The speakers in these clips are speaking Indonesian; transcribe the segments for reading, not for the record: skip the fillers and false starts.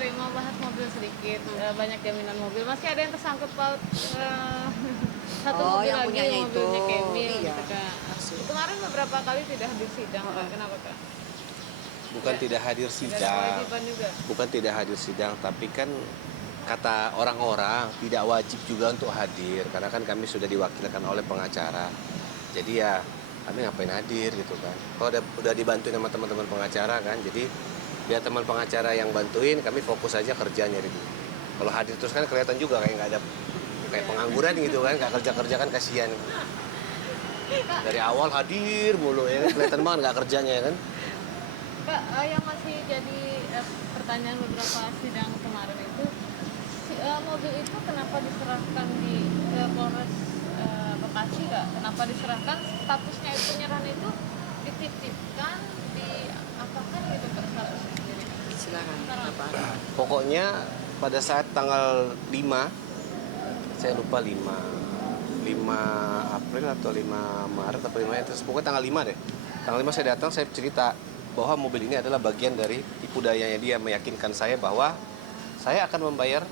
sorry mau bahas mobil sedikit. Banyak jaminan mobil. Masih ada yang tersangkut paut satu Oh, mobil yang lagi, punyanya itu. mobilnya Kemil Iya. gitu Kak. Kemarin beberapa kali tidak hadir sidang Kak. Kenapa Kak? Bukan tidak hadir Tidak ada sidang, kewajiban juga. bukan tidak hadir sidang, tapi kan kata orang-orang tidak wajib juga untuk hadir karena kan kami sudah diwakilkan oleh pengacara. Jadi ya kami ngapain hadir gitu kan. Kalau udah dibantuin sama teman-teman pengacara kan, jadi biar teman pengacara yang bantuin, kami fokus aja kerja nyari duit. Kalau hadir terus kan kelihatan juga kayak nggak ada, kayak pengangguran gitu kan, nggak kerja-kerja kan kasihan. Dari awal hadir mulu ya kan, kelihatan banget nggak kerjanya ya kan. Kak, yang masih jadi pertanyaan beberapa sidang kemarin itu, mobil itu kenapa diserahkan di Polres Bekasi Kak? Kenapa diserahkan? Statusnya itu penyerahan itu dititipkan di apakan gitu Kak statusnya sendiri? Silakan. Apa? Pokoknya pada saat tanggal 5, saya lupa 5 April atau 5 Maret atau 5 itu, pokoknya tanggal 5 deh. Tanggal 5 saya datang, saya cerita bahwa mobil ini adalah bagian dari tipu dayanya dia, meyakinkan saya bahwa saya akan membayar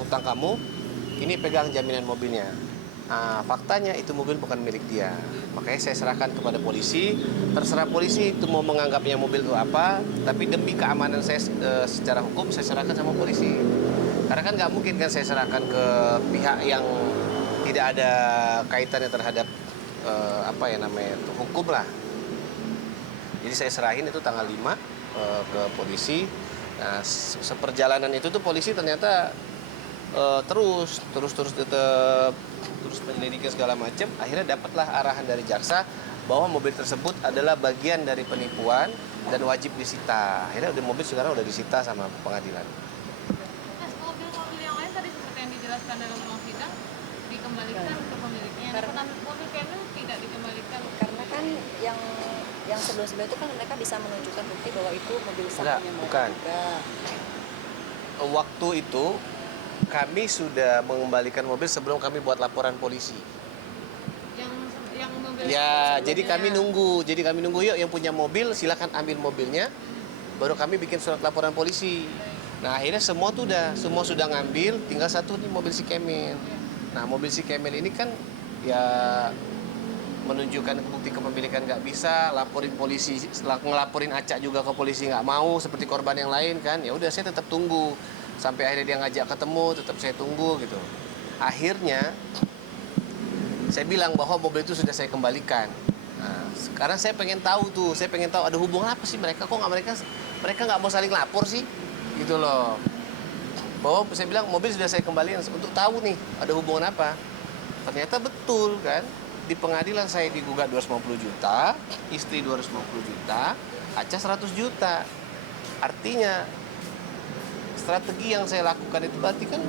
hutang kamu, ini pegang jaminan mobilnya. Nah, faktanya itu mobil bukan milik dia. Makanya saya serahkan kepada polisi. Terserah polisi itu mau menganggapnya mobil itu apa, tapi demi keamanan saya secara hukum saya serahkan sama polisi. Karena kan nggak mungkin kan saya serahkan ke pihak yang tidak ada kaitannya terhadap hukum lah. Jadi saya serahin itu tanggal 5 ke polisi. Nah, seperjalanan itu tuh polisi ternyata terus menyelidiki segala macam. Akhirnya dapatlah arahan dari jaksa bahwa mobil tersebut adalah bagian dari penipuan dan wajib disita. Akhirnya mobil sekarang udah disita sama pengadilan. Nah, mobil-mobil yang lain tadi seperti yang dijelaskan dalam ruang sidang dikembalikan ke pemiliknya. Karena- Nah, mobil Camel tidak dikembalikan. Karena kan yang sebelum-sebelum itu kan mereka bisa menunjukkan bukti bahwa itu mobil Enggak, sahnya mereka bukan. juga. Waktu itu kami sudah mengembalikan mobil sebelum kami buat laporan polisi. Yang mobil Ya, sebelumnya. jadi kami nunggu yuk yang punya mobil silakan ambil mobilnya, baru kami bikin surat laporan polisi. Nah akhirnya semua sudah ngambil, tinggal satu nih mobil si Kemil. Nah mobil si Kemil ini kan ya menunjukkan bukti kepemilikan nggak bisa, laporin polisi, ngelaporin acak juga ke polisi nggak mau seperti korban yang lain kan. Ya udah saya tetap tunggu sampai akhirnya dia ngajak ketemu, tetap saya tunggu gitu. Akhirnya saya bilang bahwa mobil itu sudah saya kembalikan. Nah, sekarang saya pengen tahu ada hubungan apa sih mereka, kok mereka nggak mau saling lapor sih, gitu loh. Bahwa saya bilang mobil sudah saya kembalikan untuk tahu nih ada hubungan apa. Ternyata betul kan, di pengadilan saya digugat 250 juta, istri 250 juta, Aca 100 juta. Artinya strategi yang saya lakukan itu berarti kan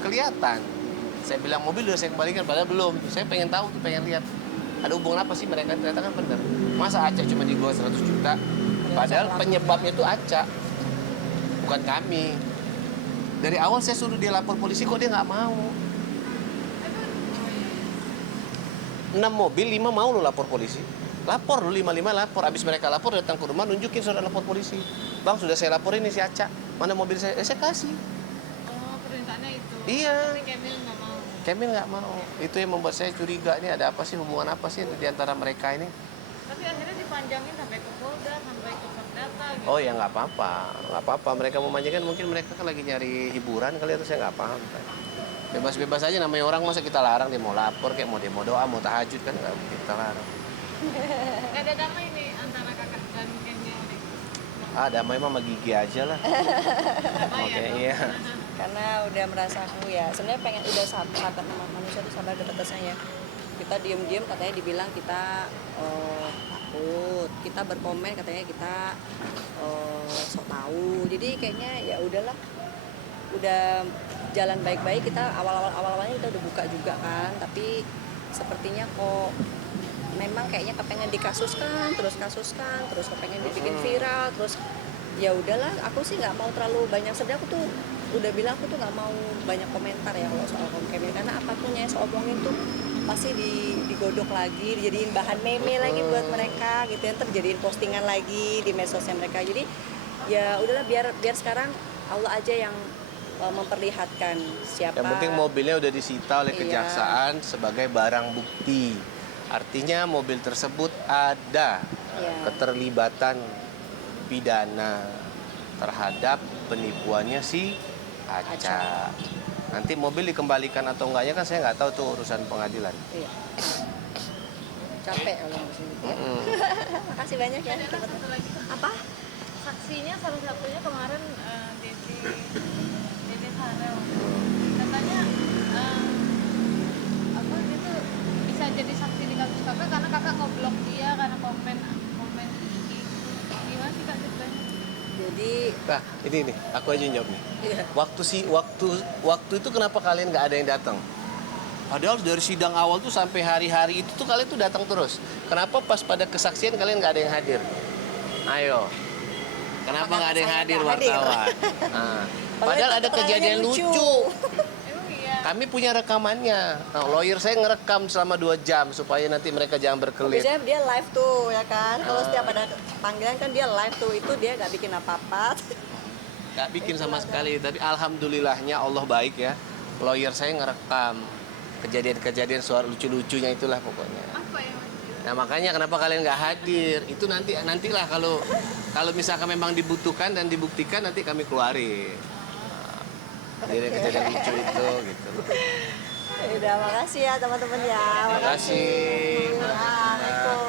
kelihatan. Saya bilang mobil udah saya kembalikan, padahal belum. Saya pengen tahu tuh, pengen lihat ada hubungan apa sih mereka. Ternyata kan bener. Masa Aca cuma dibawa 100 juta, padahal penyebabnya itu Aca, bukan kami. Dari awal saya suruh dia lapor polisi, kok dia nggak mau. 6 mobil, 5 mau lo lapor polisi. Lapor lu 5 lapor. Abis mereka lapor datang ke rumah, nunjukin surat lapor polisi. Bang, sudah saya laporin nih si Aca. Mana mobil saya? Saya kasih. Oh, permintaannya itu. Iya. Tapi Camel nggak mau. Kemil nggak mau. Itu yang membuat saya curiga, ini ada apa sih, hubungan apa sih di antara mereka ini. Tapi akhirnya dipanjangin sampai ke Polda, sampai ke Perdata gitu. Oh ya nggak apa-apa. Mereka memanjakan, mungkin mereka kan lagi nyari hiburan kali, itu saya nggak paham. Bebas-bebas aja, namanya orang, masa kita larang dia mau lapor, kayak mau dia mau doa, mau tahajud kan nggak mungkin kita larang. Nggak ada damai nih antara kakak dan Camel nih. Damai mah sama gigi aja lah. Damai Oke, ya. iya. Karena udah merasa aku ya sebenarnya pengen udah sabar sama manusia itu sabar ada batasnya ya. Kita diem-diem katanya dibilang kita takut, kita berkomen katanya kita sok tahu. Jadi kayaknya ya udahlah, udah jalan baik-baik, kita awalnya kita udah buka juga kan, tapi sepertinya kok memang kayaknya kepengen dikasuskan terus kepengen dibikin viral terus. Ya udahlah, aku sih nggak mau terlalu banyak sedih. Aku tuh udah bilang aku tuh nggak mau banyak komentar ya kalau soal Kemil, karena apapun yang saya omongin tuh pasti digodok lagi, dijadiin bahan meme lagi buat mereka gitu ya, terjadiin postingan lagi di medsosnya mereka. Jadi ya udahlah biar sekarang Allah aja yang memperlihatkan siapa. Yang penting mobilnya udah disita oleh Iya. kejaksaan sebagai barang bukti. Artinya mobil tersebut ada Iya. keterlibatan pidana terhadap penipuannya si Aca. Nanti mobil dikembalikan atau enggaknya kan saya nggak tahu tuh urusan pengadilan. Iya. Capek kalau ngurusin gitu ya. Makasih banyak ya. Ada satu lagi Apa? saksinya salah satunya kemarin Dede Farel katanya apa itu bisa jadi saksi di kasus kakak karena kakak ngeblok dia karena komen IG. Gimana sih kak ceritanya? Jadi Nah, ini nih, aku aja yang jawab nih. iya. Waktu itu kenapa kalian nggak ada yang datang? Padahal dari sidang awal tuh sampai hari-hari itu tuh kalian tuh datang terus. Kenapa pas pada kesaksian kalian nggak ada yang hadir? Ayo. Kenapa nggak ada yang saya hadir nggak hadir? wartawan? Nah, padahal ada kejadian lucu. Emang iya. Kami punya rekamannya. Nah, lawyer saya ngerekam selama 2 jam supaya nanti mereka jangan berkelit. Biasanya dia live tuh ya kan. Kalau Ah. setiap ada panggilan kan dia live tuh, itu dia nggak bikin apa-apa. Nggak bikin sama sekali, tapi alhamdulillahnya Allah baik ya. Lawyer saya ngerekam kejadian-kejadian suara lucu-lucunya itulah pokoknya. Apa ya mas? Nah makanya kenapa kalian nggak hadir? Itu nantilah kalau misalkan memang dibutuhkan dan dibuktikan nanti kami keluarin. Nah, jadi kejadian lucu itu gitu. Udah, makasih ya teman-teman ya. Terima kasih. Waalaikumsalam.